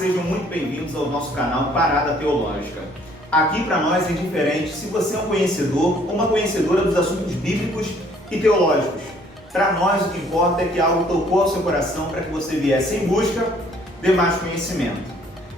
sejam muito bem-vindos ao nosso canal Parada Teológica. Aqui para nós é indiferente se você é um conhecedor ou uma conhecedora dos assuntos bíblicos e teológicos. Para nós o que importa é que algo tocou ao seu coração para que você viesse em busca de mais conhecimento.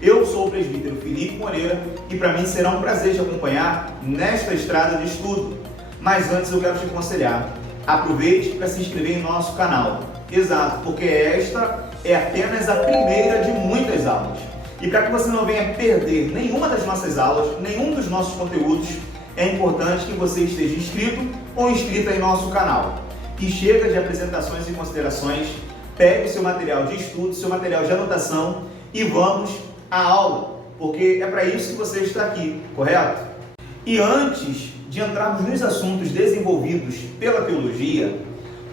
Eu sou o presbítero Felipe Moreira e para mim será um prazer te acompanhar nesta estrada de estudo. Mas antes eu quero te aconselhar, aproveite para se inscrever em nosso canal. Exato, porque esta é apenas a primeira de muitas aulas. E para que você não venha perder nenhuma das nossas aulas, nenhum dos nossos conteúdos, é importante que você esteja inscrito ou inscrita em nosso canal. E chega de apresentações e considerações, pegue seu material de estudo, seu material de anotação e vamos à aula, porque é para isso que você está aqui, correto? E antes de entrarmos nos assuntos desenvolvidos pela teologia,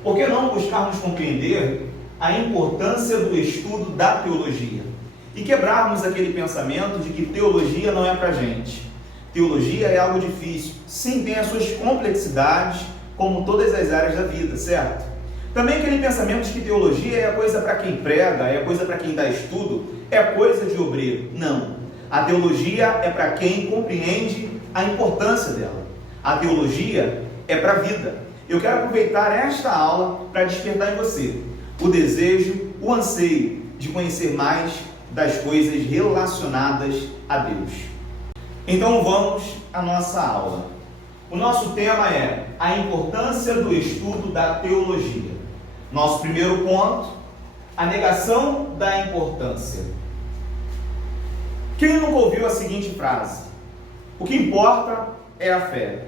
por que não buscarmos compreender a importância do estudo da teologia e quebrarmos aquele pensamento de que teologia não é para gente? Teologia é algo difícil, sim, tem as suas complexidades, como todas as áreas da vida, certo? Também aquele pensamento de que teologia é coisa para quem prega, é coisa para quem dá estudo, é coisa de obreiro. Não, a teologia é para quem compreende a importância dela. A teologia é para a vida. Eu quero aproveitar esta aula para despertar em você o desejo, o anseio de conhecer mais das coisas relacionadas a Deus. Então vamos à nossa aula. O nosso tema é a importância do estudo da teologia. Nosso primeiro ponto, a negação da importância. Quem nunca ouviu a seguinte frase? O que importa é a fé.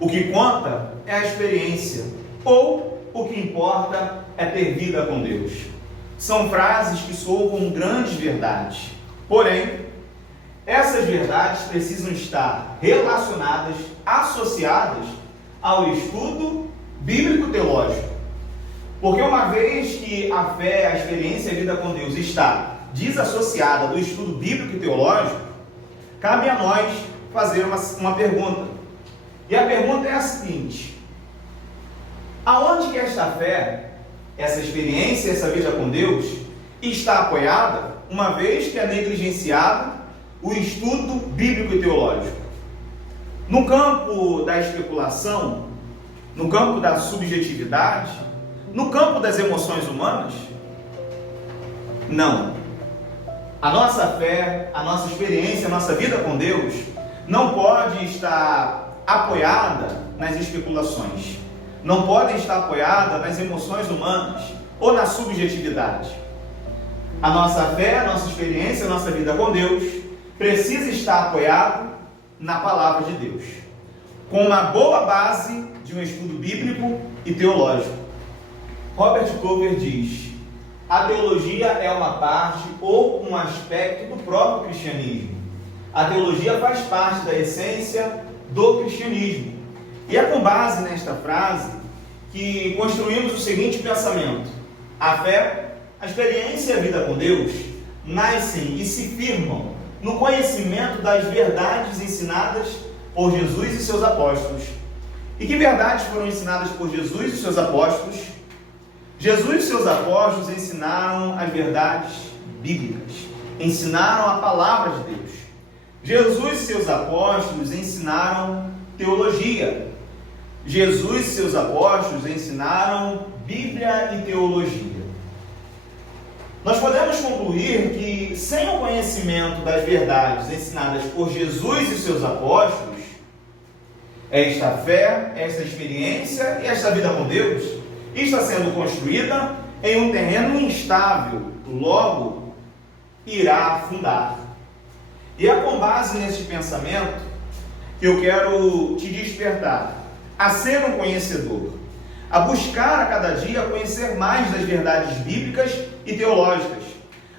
O que conta é a experiência. Ou o que importa é ter vida com Deus. São frases que soam como grandes verdades. Porém, essas verdades precisam estar relacionadas, associadas ao estudo bíblico-teológico. Porque uma vez que a fé, a experiência e a vida com Deus está desassociada do estudo bíblico e teológico, cabe a nós fazer uma pergunta. E a pergunta é a seguinte: aonde que esta fé, essa experiência, essa vida com Deus está apoiada, uma vez que é negligenciado o estudo bíblico e teológico? No campo da especulação, no campo da subjetividade, no campo das emoções humanas? Não. A nossa fé, a nossa experiência, a nossa vida com Deus não pode estar apoiada nas especulações, não pode estar apoiada nas emoções humanas ou na subjetividade. A nossa fé, a nossa experiência, a nossa vida com Deus precisa estar apoiado na palavra de Deus, com uma boa base de um estudo bíblico e teológico. Robert Cover diz: a teologia é uma parte ou um aspecto do próprio cristianismo. A teologia faz parte da essência do cristianismo. E é com base nesta frase que construímos o seguinte pensamento: a fé, a experiência e a vida com Deus nascem e se firmam no conhecimento das verdades ensinadas por Jesus e seus apóstolos. E que verdades foram ensinadas por Jesus e seus apóstolos? Jesus e seus apóstolos ensinaram as verdades bíblicas, ensinaram a palavra de Deus. Jesus e seus apóstolos ensinaram teologia. Jesus e seus apóstolos ensinaram Bíblia e teologia. Nós podemos concluir que, sem o conhecimento das verdades ensinadas por Jesus e seus apóstolos, esta fé, esta experiência e esta vida com Deus está sendo construída em um terreno instável, logo irá afundar. E é com base neste pensamento que eu quero te despertar a ser um conhecedor, a buscar a cada dia conhecer mais das verdades bíblicas e teológicas.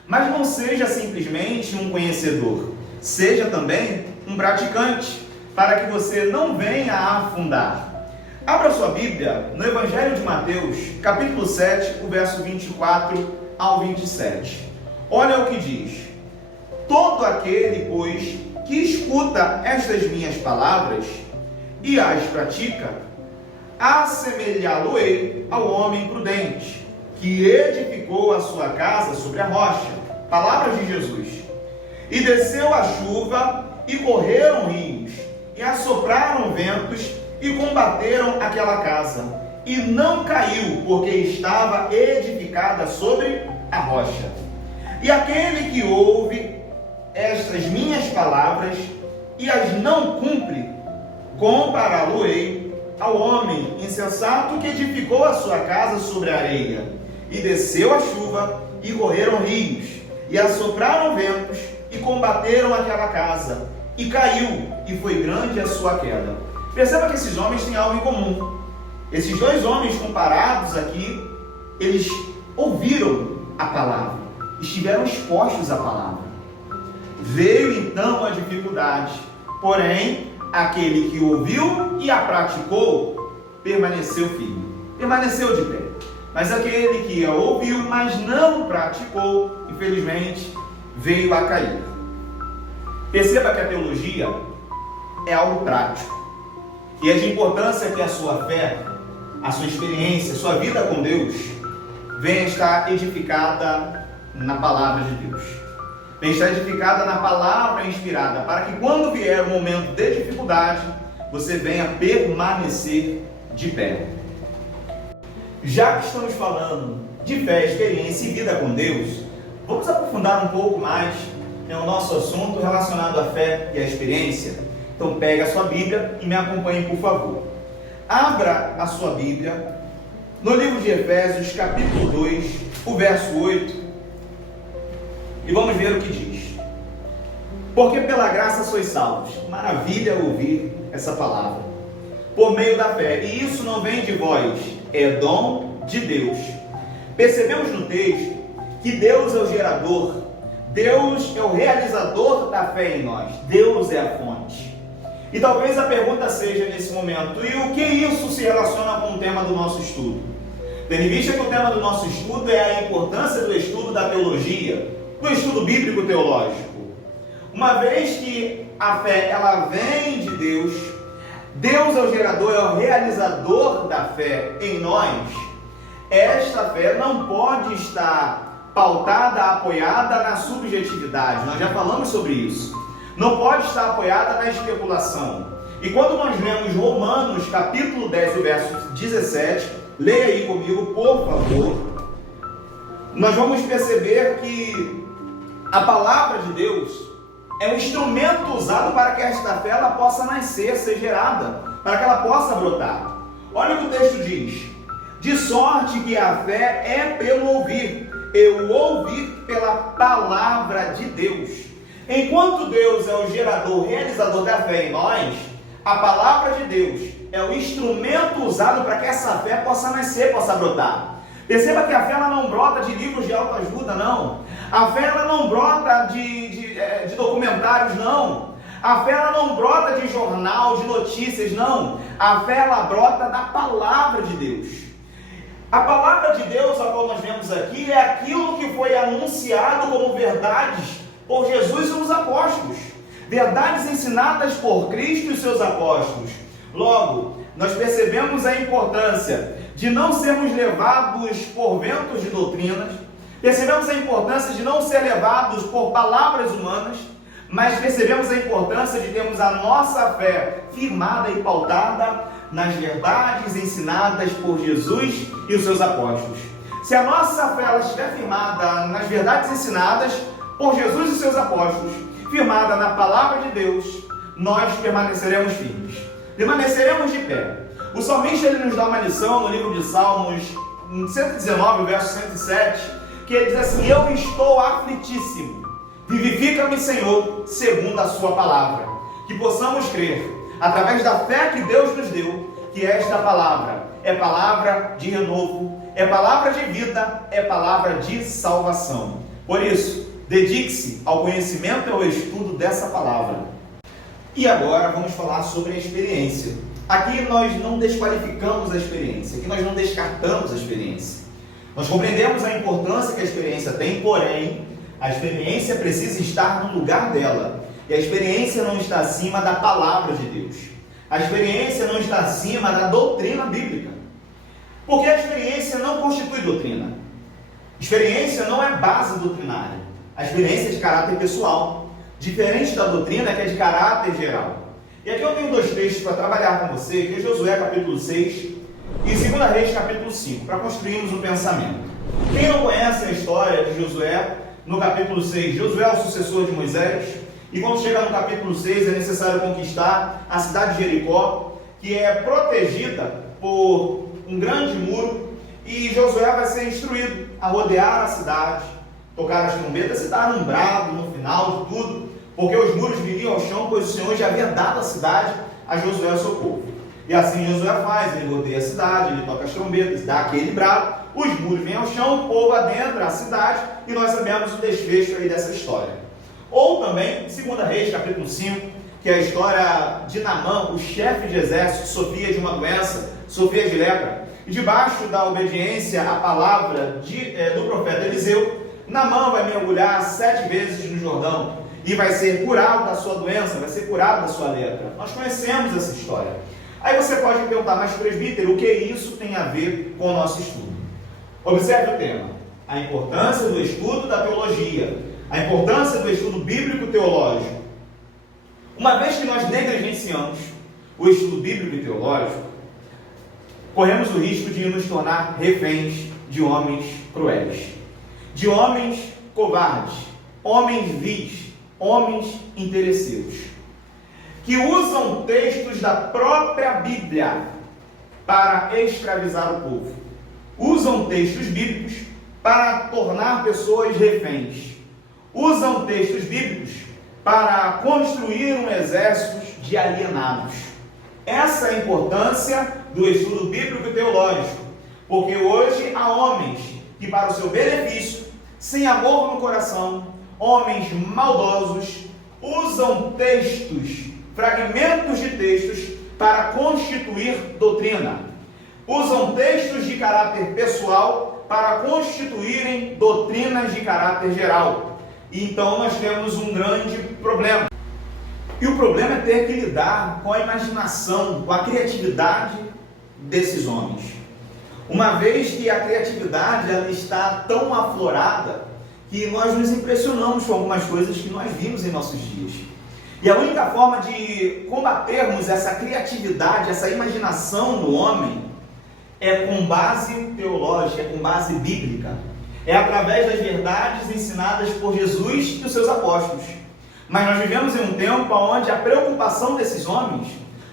Mas não seja simplesmente um conhecedor, seja também um praticante, para que você não venha a afundar. Abra sua Bíblia no Evangelho de Mateus, capítulo 7, o verso 24 ao 27. Olha o que diz: todo aquele, pois, que escuta estas minhas palavras e as pratica, assemelhá-lo-ei ao homem prudente, que edificou a sua casa sobre a rocha. Palavras de Jesus. E desceu a chuva, e correram rios, e assopraram ventos, e combateram aquela casa. E não caiu, porque estava edificada sobre a rocha. E aquele que ouve estas minhas palavras, e as não cumpre, compará-lo-ei ao homem insensato que edificou a sua casa sobre a areia. E desceu a chuva, e correram rios, e assopraram ventos, e combateram aquela casa, e caiu, e foi grande a sua queda. Perceba que esses homens têm algo em comum. Esses dois homens comparados aqui, eles ouviram a palavra, estiveram expostos à palavra. Veio então a dificuldade, porém, aquele que ouviu e a praticou, permaneceu firme, permaneceu de pé. Mas aquele que a ouviu, mas não praticou, infelizmente, veio a cair. Perceba que a teologia é algo prático. E é de importância que a sua fé, a sua experiência, a sua vida com Deus, venha estar edificada na palavra de Deus. Venha estar edificada na palavra inspirada, para que quando vier o momento de dificuldade, você venha permanecer de pé. Já que estamos falando de fé, experiência e vida com Deus, vamos aprofundar um pouco mais no nosso assunto relacionado à fé e à experiência. Então pega a sua Bíblia e me acompanhe, por favor. Abra a sua Bíblia no livro de Efésios, capítulo 2, o verso 8, e vamos ver o que diz. Porque pela graça sois salvos. Maravilha ouvir essa palavra. Por meio da fé. E isso não vem de vós, é dom de Deus. Percebemos no texto que Deus é o gerador, Deus é o realizador da fé em nós, Deus é a fonte. E talvez a pergunta seja nesse momento, e o que isso se relaciona com o tema do nosso estudo? Tendo em vista que o tema do nosso estudo é a importância do estudo da teologia, do estudo bíblico teológico. Uma vez que a fé ela vem de Deus, Deus é o gerador, é o realizador da fé em nós, esta fé não pode estar pautada, apoiada na subjetividade. Nós já falamos sobre isso. Não pode estar apoiada na especulação. E quando nós lemos Romanos, capítulo 10, o verso 17, leia aí comigo, por favor, nós vamos perceber que a palavra de Deus é um instrumento usado para que esta fé ela possa nascer, ser gerada, para que ela possa brotar. Olha o que o texto diz: de sorte que a fé é pelo ouvir, e o ouvir pela palavra de Deus. Enquanto Deus é o gerador, realizador da fé em nós, a palavra de Deus é o instrumento usado para que essa fé possa nascer, possa brotar. Perceba que a fé ela não brota de livros de autoajuda, não. A fé ela não brota de documentários, não. A fé ela não brota de jornal, de notícias, não. A fé ela brota da palavra de Deus. A palavra de Deus, a qual nós vemos aqui, é aquilo que foi anunciado como verdades por Jesus e os apóstolos. Verdades ensinadas por Cristo e seus apóstolos. Logo, nós percebemos a importância de não sermos levados por ventos de doutrinas, percebemos a importância de não ser levados por palavras humanas, mas percebemos a importância de termos a nossa fé firmada e pautada nas verdades ensinadas por Jesus e os seus apóstolos. Se a nossa fé ela estiver firmada nas verdades ensinadas por Jesus e seus apóstolos, firmada na palavra de Deus, nós permaneceremos firmes, permaneceremos de pé. O salmista ele nos dá uma lição no livro de Salmos 119, verso 107, que ele diz assim: eu estou aflitíssimo, vivifica-me, Senhor, segundo a sua palavra. Que possamos crer, através da fé que Deus nos deu, que esta palavra é palavra de renovo, é palavra de vida, é palavra de salvação. Por isso, dedique-se ao conhecimento e ao estudo dessa palavra. E agora vamos falar sobre a experiência. Aqui nós não desqualificamos a experiência, aqui nós não descartamos a experiência. Nós compreendemos a importância que a experiência tem, porém, a experiência precisa estar no lugar dela. E a experiência não está acima da palavra de Deus. A experiência não está acima da doutrina bíblica. Porque a experiência não constitui doutrina. Experiência não é base doutrinária. A A experiência é de caráter pessoal, diferente da doutrina que é de caráter geral. E aqui eu tenho dois textos para trabalhar com você, que é Josué capítulo 6 e 2 Reis capítulo 5, para construirmos um pensamento. Quem não conhece a história de Josué, no capítulo 6, Josué é o sucessor de Moisés, e quando chega no capítulo 6 é necessário conquistar a cidade de Jericó, que é protegida por um grande muro, e Josué vai ser instruído a rodear a cidade, tocar as trombetas e dar um brado no final de tudo, porque os muros viriam ao chão, pois o Senhor já havia dado a cidade a Josué, o seu povo. E assim Josué faz, ele rodeia a cidade, ele toca as trombetas, dá aquele brado, os muros vêm ao chão, o povo adentra a cidade, e nós sabemos o desfecho aí dessa história. Ou também, 2 Reis, capítulo 5, que é a história de Naamã, o chefe de exército, sofria de uma doença, sofria de lepra. E debaixo da obediência à palavra do profeta Eliseu, Naamã vai mergulhar 7 vezes no Jordão e vai ser curado da sua doença, vai ser curado da sua lepra. Nós conhecemos essa história. Aí você pode me perguntar, mas presbítero, o que isso tem a ver com o nosso estudo? Observe o tema: a importância do estudo da teologia, a importância do estudo bíblico-teológico. Uma vez que nós negligenciamos o estudo bíblico e teológico, corremos o risco de nos tornar reféns de homens cruéis, de homens covardes, homens vis, homens interesseiros, que usam textos da própria Bíblia para escravizar o povo, usam textos bíblicos para tornar pessoas reféns, usam textos bíblicos para construir um exército de alienados. Essa é a importância do estudo bíblico e teológico, porque hoje há homens que, para o seu benefício, sem amor no coração, homens maldosos, usam textos, fragmentos de textos, para constituir doutrina. Usam textos de caráter pessoal para constituírem doutrinas de caráter geral. E então nós temos um grande problema. E o problema é ter que lidar com a imaginação, com a criatividade desses homens. Uma vez que a criatividade ela está tão aflorada que nós nos impressionamos com algumas coisas que nós vimos em nossos dias. E a única forma de combatermos essa criatividade, essa imaginação no homem, é com base teológica, é com base bíblica. É através das verdades ensinadas por Jesus e os seus apóstolos. Mas nós vivemos em um tempo onde a preocupação desses homens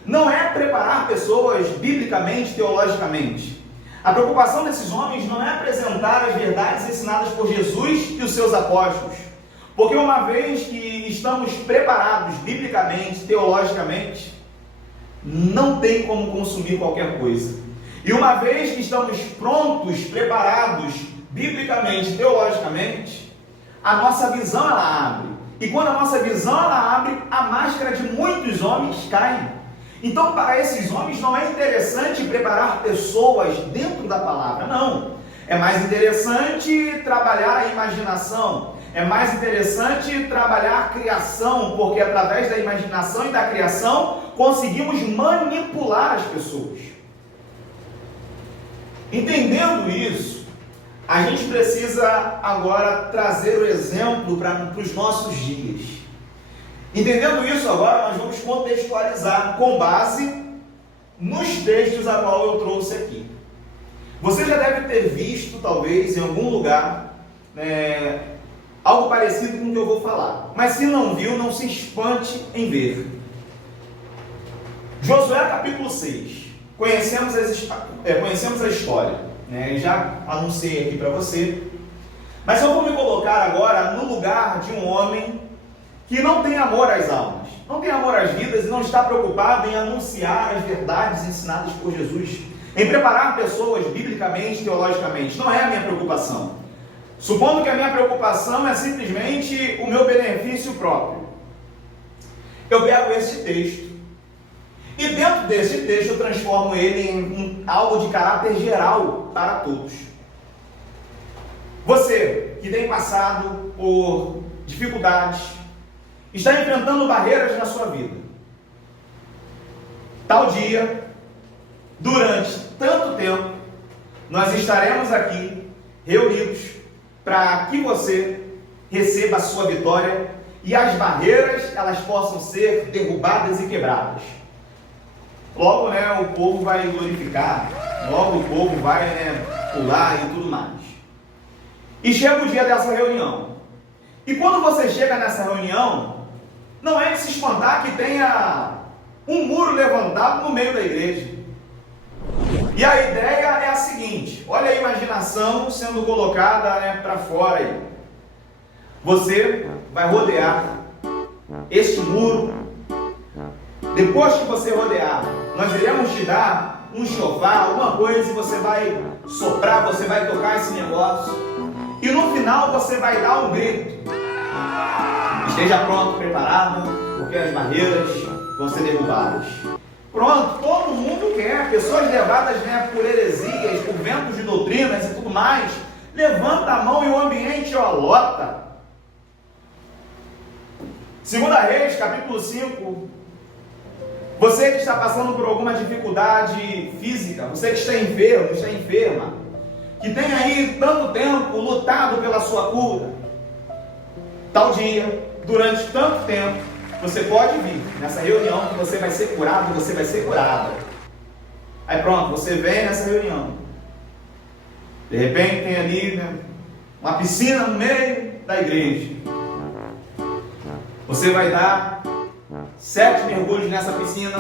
não é preparar pessoas biblicamente, teologicamente. A preocupação desses homens não é apresentar as verdades ensinadas por Jesus e os seus apóstolos. Porque uma vez que estamos preparados biblicamente, teologicamente, não tem como consumir qualquer coisa. E uma vez que estamos prontos, preparados biblicamente, teologicamente, a nossa visão ela abre. E quando a nossa visão ela abre, a máscara de muitos homens cai. Então, para esses homens não é interessante preparar pessoas dentro da palavra, não. É mais interessante trabalhar a imaginação, é mais interessante trabalhar a criação, porque através da imaginação e da criação conseguimos manipular as pessoas. Entendendo isso, a gente precisa agora trazer o exemplo para os nossos dias. Entendendo isso agora, nós vamos contextualizar com base nos textos a qual eu trouxe aqui. Você já deve ter visto, talvez, em algum lugar, algo parecido com o que eu vou falar. Mas se não viu, não se espante em ver. Josué capítulo 6. Conhecemos a história. Já anunciei aqui para você. Mas eu vou me colocar agora no lugar de um homem que não tem amor às almas, não tem amor às vidas e não está preocupado em anunciar as verdades ensinadas por Jesus, em preparar pessoas biblicamente, teologicamente. Não é a minha preocupação. Supondo que a minha preocupação é simplesmente o meu benefício próprio, eu pego esse texto e dentro desse texto eu transformo ele em algo de caráter geral para todos. Você que tem passado por dificuldades, está enfrentando barreiras na sua vida, tal dia, durante tanto tempo, nós estaremos aqui reunidos para que você receba a sua vitória e as barreiras elas possam ser derrubadas e quebradas. Logo, o povo vai glorificar, logo o povo vai, pular e tudo mais. E chega o dia dessa reunião. E quando você chega nessa reunião, não é de se espantar que tenha um muro levantado no meio da igreja. E a ideia é a seguinte: olha a imaginação sendo colocada para fora aí. Você vai rodear este muro. Depois que você rodear, nós iremos te dar um chofar, alguma coisa, e você vai soprar, você vai tocar esse negócio. E no final você vai dar um grito. Esteja pronto, preparado, porque as barreiras vão ser derrubadas. Pronto, todo mundo quer. Pessoas levadas por heresias, por ventos de doutrinas e tudo mais, levanta a mão e o ambiente lota. 2 Reis, capítulo 5. Você que está passando por alguma dificuldade física, você que está enfermo, está enferma, que tem aí tanto tempo lutado pela sua cura, tal dia, durante tanto tempo, você pode vir nessa reunião que você vai ser curado, você vai ser curada. Aí pronto, você vem nessa reunião. De repente tem ali uma piscina no meio da igreja. Você vai dar 7 mergulhos nessa piscina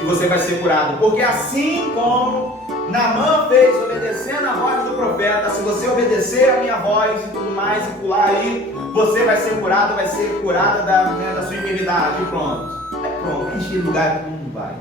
e você vai ser curado. Porque assim como Naamã fez obedecendo a voz do profeta, se você obedecer a minha voz e tudo mais e pular aí, você vai ser curado, vai ser curada da sua enfermidade. E pronto. Pronto, a gente lugar que não vai.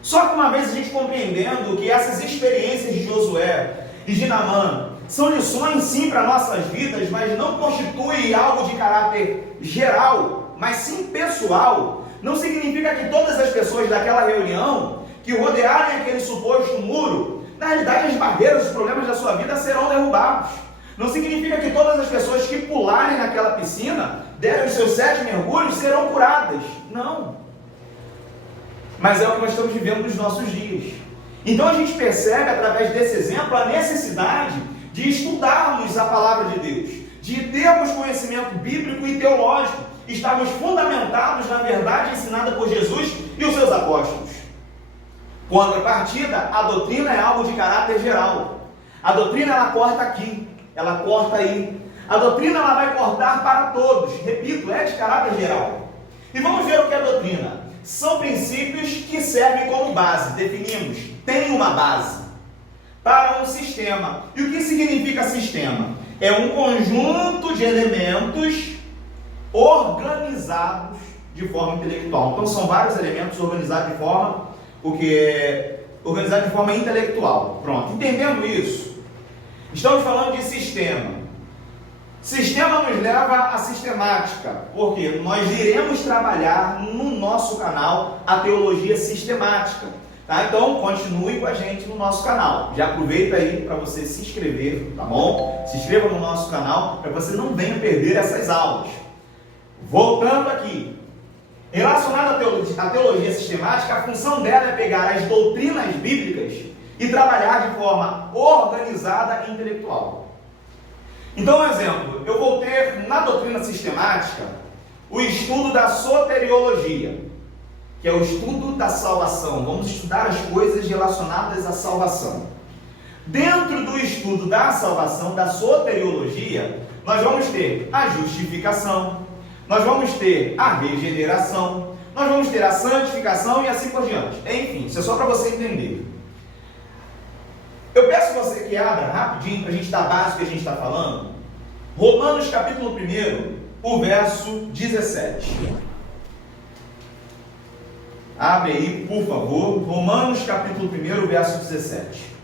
Só que uma vez a gente compreendendo que essas experiências de Josué e de Naamã são lições sim para nossas vidas, mas não constitui algo de caráter geral, mas sim pessoal. Não significa que todas as pessoas daquela reunião que rodearem aquele suposto muro, na realidade as barreiras, os problemas da sua vida serão derrubados. Não significa que todas as pessoas que pularem naquela piscina, derem os seus 7 mergulhos, serão curadas. Não. Mas é o que nós estamos vivendo nos nossos dias. Então a gente percebe através desse exemplo a necessidade de estudarmos a palavra de Deus, de termos conhecimento bíblico e teológico, estarmos fundamentados na verdade ensinada por Jesus e os seus apóstolos. Contrapartida, a doutrina é algo de caráter geral. A doutrina ela corta aqui, ela corta aí. A doutrina ela vai cortar para todos. Repito, é de caráter geral. E vamos ver o que é a doutrina. São princípios que servem como base. Definimos, tem uma base para um sistema. E o que significa sistema? É um conjunto de elementos organizados de forma intelectual. Então são vários elementos organizados de forma intelectual. Pronto, entendendo isso, estamos falando de sistema. Sistema nos leva à sistemática, porque nós iremos trabalhar no nosso canal a teologia sistemática. Tá? Então continue com a gente no nosso canal. Já aproveita aí para você se inscrever, tá bom? Se inscreva no nosso canal para que você não venha perder essas aulas. Voltando aqui, relacionado à teologia sistemática, a função dela é pegar as doutrinas bíblicas e trabalhar de forma organizada e intelectual. Então, um exemplo, eu vou ter na doutrina sistemática o estudo da soteriologia, que é o estudo da salvação. Vamos estudar as coisas relacionadas à salvação. Dentro do estudo da salvação, da soteriologia, nós vamos ter a justificação, nós vamos ter a regeneração, nós vamos ter a santificação e assim por diante. Enfim, isso é só para você entender. Eu peço você que abra rapidinho para a gente dar base do que a gente está falando. Romanos capítulo 1, o verso 17. Abre aí, por favor. Romanos capítulo 1, o verso 17.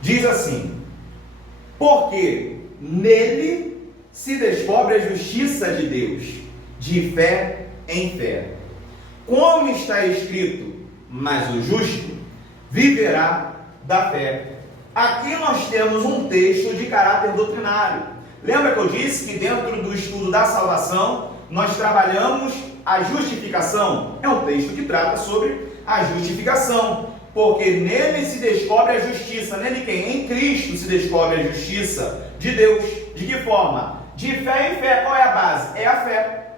Diz assim: porque nele se descobre a justiça de Deus, de fé em fé. Como está escrito, mas o justo viverá da fé. Aqui nós temos um texto de caráter doutrinário. Lembra que eu disse que dentro do estudo da salvação, nós trabalhamos a justificação? É um texto que trata sobre a justificação. porque nele se descobre a justiça. Nele quem? Em Cristo se descobre a justiça de Deus. De que forma? De fé em fé. Qual é a base? É a fé.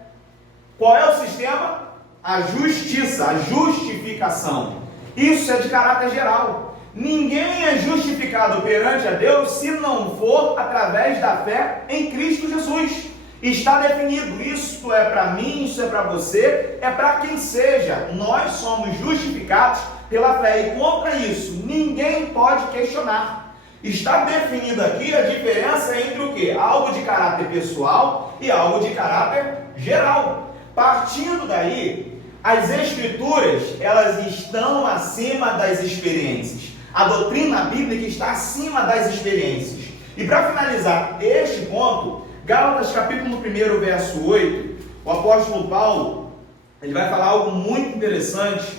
Qual é o sistema? A justiça, a justificação. Isso é de caráter geral. Ninguém é justificado perante a Deus se não for através da fé em Cristo Jesus. Está definido, isso é para mim, isso é para você, é para quem seja. Nós somos justificados pela fé e contra isso ninguém pode questionar. Está definida aqui a diferença entre o que? Algo de caráter pessoal e algo de caráter geral. Partindo daí, as escrituras, elas estão acima das experiências. A doutrina bíblica está acima das experiências. E para finalizar este ponto, Gálatas capítulo 1, verso 8, o apóstolo Paulo, ele vai falar algo muito interessante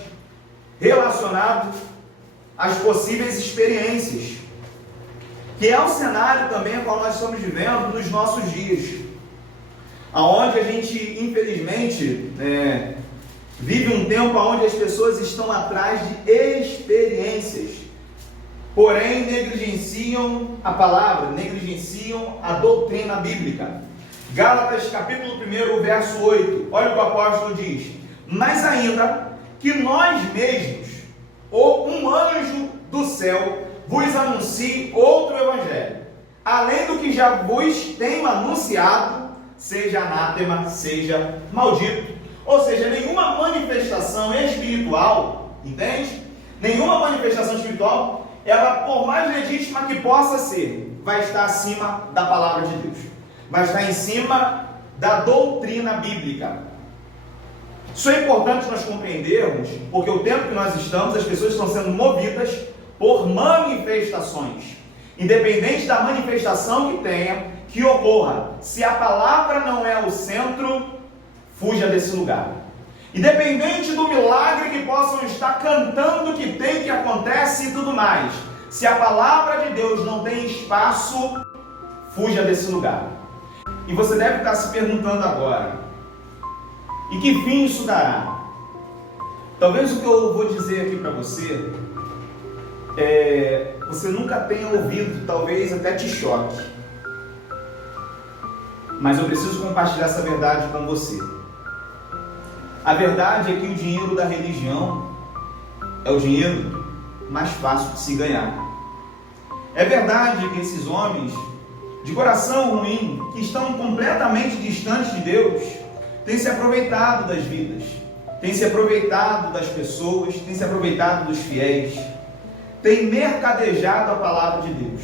relacionado às possíveis experiências, que é o cenário também ao qual nós estamos vivendo nos nossos dias, aonde a gente, infelizmente, vive um tempo onde as pessoas estão atrás de experiências, porém negligenciam a palavra, negligenciam a doutrina bíblica. Gálatas capítulo 1, verso 8, olha o que o apóstolo diz: mas ainda que nós mesmos, ou um anjo do céu, vos anuncie outro evangelho, além do que já vos tenho anunciado, seja anátema, seja maldito. Ou seja, nenhuma manifestação espiritual, entende? Nenhuma manifestação espiritual, ela, por mais legítima que possa ser, vai estar acima da palavra de Deus, vai estar em cima da doutrina bíblica. Isso é importante nós compreendermos, porque o tempo que nós estamos, as pessoas estão sendo movidas por manifestações, independente da manifestação que tenha, que ocorra. Se a palavra não é o centro, fuja desse lugar. Independente do milagre que possam estar cantando que tem, que acontece e tudo mais, se a palavra de Deus não tem espaço, fuja desse lugar. E você deve estar se perguntando agora: e que fim isso dará? Talvez o que eu vou dizer aqui para você, você nunca tenha ouvido, talvez até te choque, mas eu preciso compartilhar essa verdade com você. A verdade é que o dinheiro da religião é o dinheiro mais fácil de se ganhar. É verdade que esses homens de coração ruim, que estão completamente distantes de Deus, têm se aproveitado das vidas, têm se aproveitado das pessoas, têm se aproveitado dos fiéis, têm mercadejado a palavra de Deus.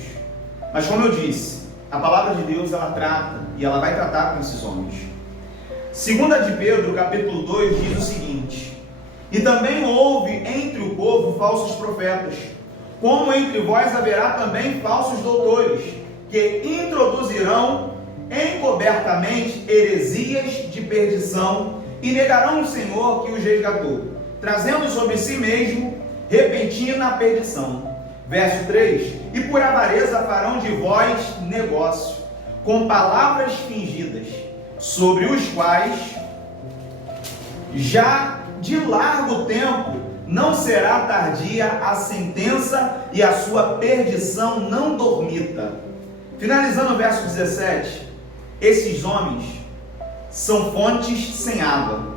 Mas como eu disse, a palavra de Deus, ela trata e ela vai tratar com esses homens. 2 de Pedro, capítulo 2, diz o seguinte: e também houve entre o povo falsos profetas, como entre vós haverá também falsos doutores, que introduzirão encobertamente heresias de perdição e negarão o Senhor que os resgatou, trazendo sobre si mesmo repentina perdição. Verso 3: e por avareza farão de vós negócio, com palavras fingidas, sobre os quais já de largo tempo não será tardia a sentença e a sua perdição não dormita. Finalizando o verso 17, esses homens são fontes sem água,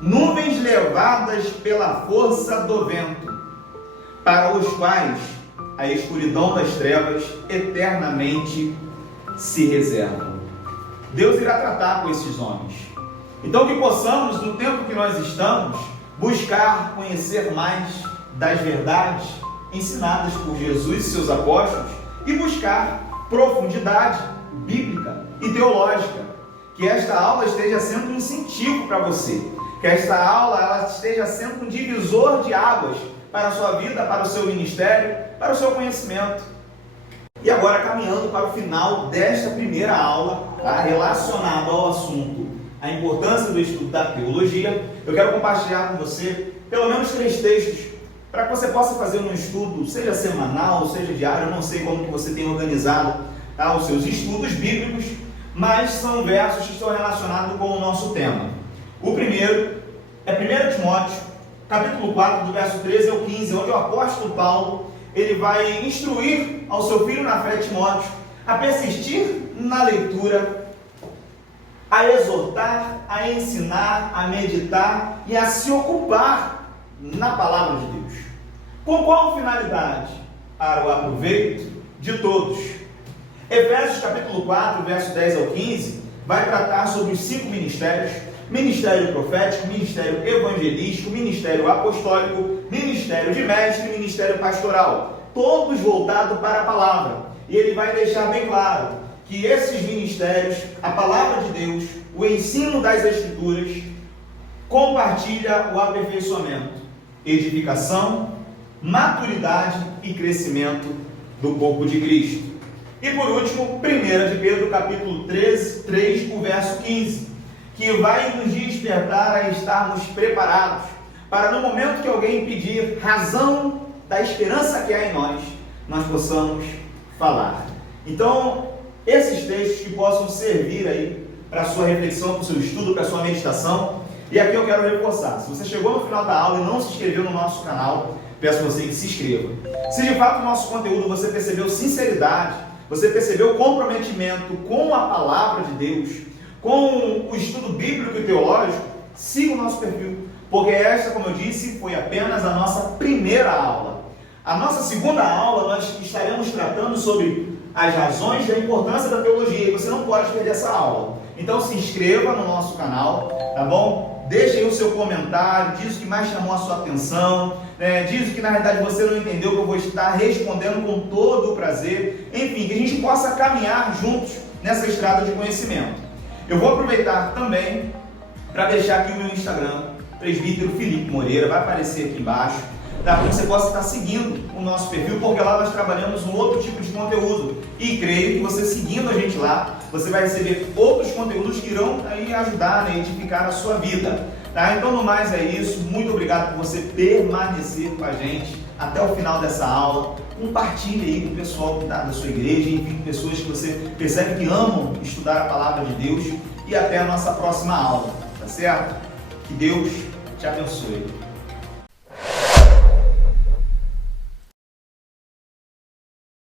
nuvens levadas pela força do vento, para os quais a escuridão das trevas eternamente se reserva. Deus irá tratar com esses homens. Então que possamos, no tempo que nós estamos, buscar conhecer mais das verdades ensinadas por Jesus e seus apóstolos e buscar profundidade bíblica e teológica. Que esta aula esteja sendo um incentivo para você. Que esta aula ela esteja sendo um divisor de águas para a sua vida, para o seu ministério, para o seu conhecimento. E agora, caminhando para o final desta primeira aula, relacionada ao assunto, a importância do estudo da teologia, eu quero compartilhar com você pelo menos 3 textos, para que você possa fazer um estudo, seja semanal, seja diário. Eu não sei como que você tem organizado os seus estudos bíblicos, mas são versos que estão relacionados com o nosso tema. O primeiro é 1 Timóteo, capítulo 4, do verso 13 ao 15, onde o apóstolo Paulo ele vai instruir ao seu filho na fé, Timóteo, a persistir na leitura, a exortar, a ensinar, a meditar e a se ocupar na palavra de Deus. Com qual finalidade? Para o aproveito de todos. Efésios capítulo 4, verso 10 ao 15, vai tratar sobre os 5 ministérios: ministério profético, ministério evangelístico, ministério apostólico, ministério de mestre e ministério pastoral, todos voltados para a palavra. E ele vai deixar bem claro que esses ministérios, a palavra de Deus, o ensino das Escrituras, compartilha o aperfeiçoamento, edificação, maturidade e crescimento do corpo de Cristo. E por último, 1 de Pedro capítulo 3, o verso 15, que vai nos despertar a estarmos preparados para, no momento que alguém pedir razão da esperança que há em nós possamos falar. Então, esses textos que possam servir aí para a sua reflexão, para o seu estudo, para a sua meditação. E aqui eu quero reforçar: se você chegou no final da aula e não se inscreveu no nosso canal, peço a você que se inscreva. Se de fato o nosso conteúdo você percebeu sinceridade, você percebeu comprometimento com a palavra de Deus, com o estudo bíblico e teológico, siga o nosso perfil, porque esta, como eu disse, foi apenas a nossa primeira aula. A nossa segunda aula nós estaremos tratando sobre as razões da importância da teologia, e você não pode perder essa aula. Então se inscreva no nosso canal, tá bom? Deixe aí o seu comentário, diz o que mais chamou a sua atenção, diz o que na realidade você não entendeu, que eu vou estar respondendo com todo o prazer. Enfim, que a gente possa caminhar juntos nessa estrada de conhecimento. Eu vou aproveitar também para deixar aqui o meu Instagram, Presbítero Felipe Moreira, vai aparecer aqui embaixo, tá? Para que você possa estar seguindo o nosso perfil, porque lá nós trabalhamos um outro tipo de conteúdo. E creio que você seguindo a gente lá, você vai receber outros conteúdos que irão aí ajudar, edificar a sua vida. Tá? Então, no mais é isso. Muito obrigado por você permanecer com a gente até o final dessa aula. Compartilhe aí com o pessoal da sua igreja, enfim, pessoas que você percebe que amam estudar a palavra de Deus. E até a nossa próxima aula, tá certo? Que Deus te abençoe.